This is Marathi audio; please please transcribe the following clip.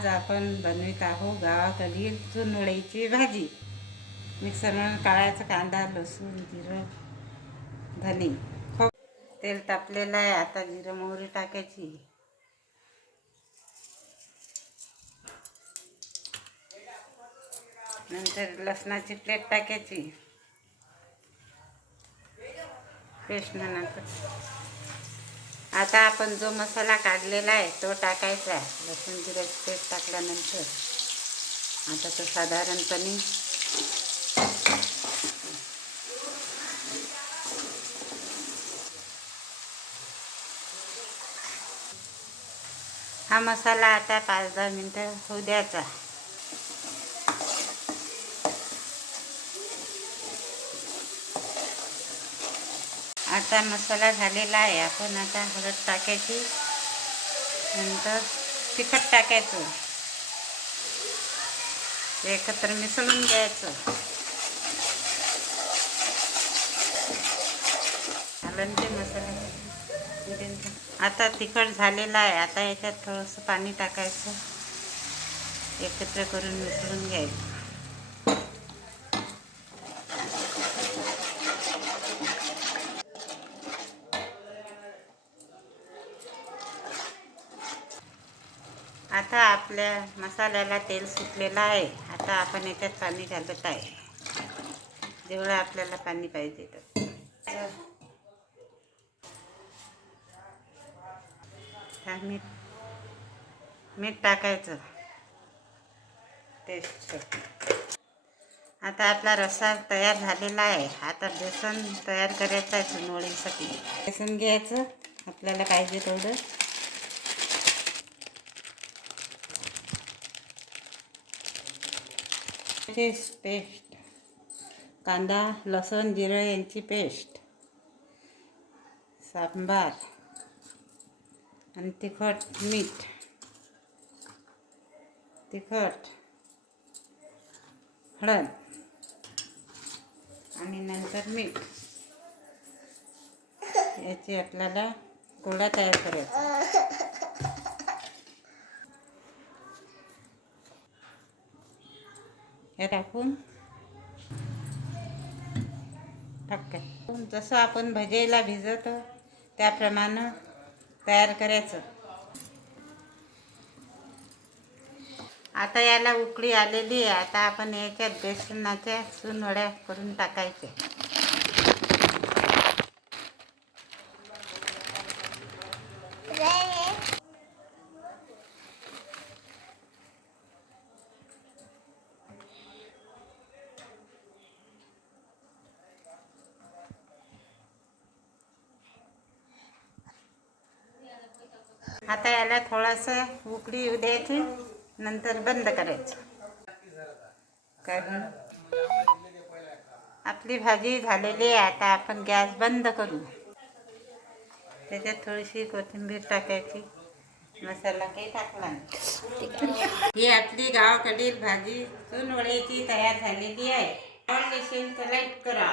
आज आपण बनवित आहोत गावाकडील चुनवळीची भाजी. मिक्सरवर काढायचा कांदा, लसूण, जिरं, धने. तेल तापलेलं आहे. आता जिरं मोहरी टाकायची. नंतर लसणाची प्लेट टाकायची. पेस्ट नंतर आता आपण जो मसाला काढलेला आहे तो टाकायचा. लसूण जिऱ्याची पेस्ट टाकल्यानंतर आता तो साधारणपणे हा मसाला आता 5-10 मिनिटं होऊ द्यायचा. आता मसाला झालेला आहे. आपण आता हळद टाकायची. नंतर तिखट टाकायचं. एकत्र मिसळून घ्यायचं. घालून ते मसाला आता तिखट झालेला आहे. आता याच्यात थोडंसं पाणी टाकायचं. एकत्र करून मिसळून घ्यायचं. आता आपल्या मसाल्याला तेल सुटलेलं आहे. आता आपण याच्यात पाणी घालत आहे. जेवढं आपल्याला पाणी पाहिजे तर मीठ टाकायचं. टेस्ट. आता आपला रस्सा तयार झालेला आहे. आता बेसन तयार करायचं आहे चुनवळीसाठी. बेसन घ्यायचं आपल्याला पाहिजे तेवढं. पेस्ट, कांदा, लसूण, जिरं यांची पेस्ट, सांबार आणि तिखट, मीठ, हळद आणि नंतर मीठ. याची आपल्याला गोळा तयार करायचा. हे टाकून जसं आपण भजीला भिजवतो त्याप्रमाणे तयार करायचं. आता याला उकळी आलेली आहे. आता आपण याच्यात बेसनाच्या चुनवड्या करून टाकायच्या. आता याला थोडंसं उकळी येऊ द्यायची. नंतर बंद करायचं. काय आपली भाजी झालेली आहे. आता आपण गॅस बंद करू. त्याच्यात थोडीशी कोथिंबीर टाकायची. मसाला काही टाकला नाही. ही आपली गावाकडील भाजी चुनवळीची तयार झालेली आहे. लाईक करा.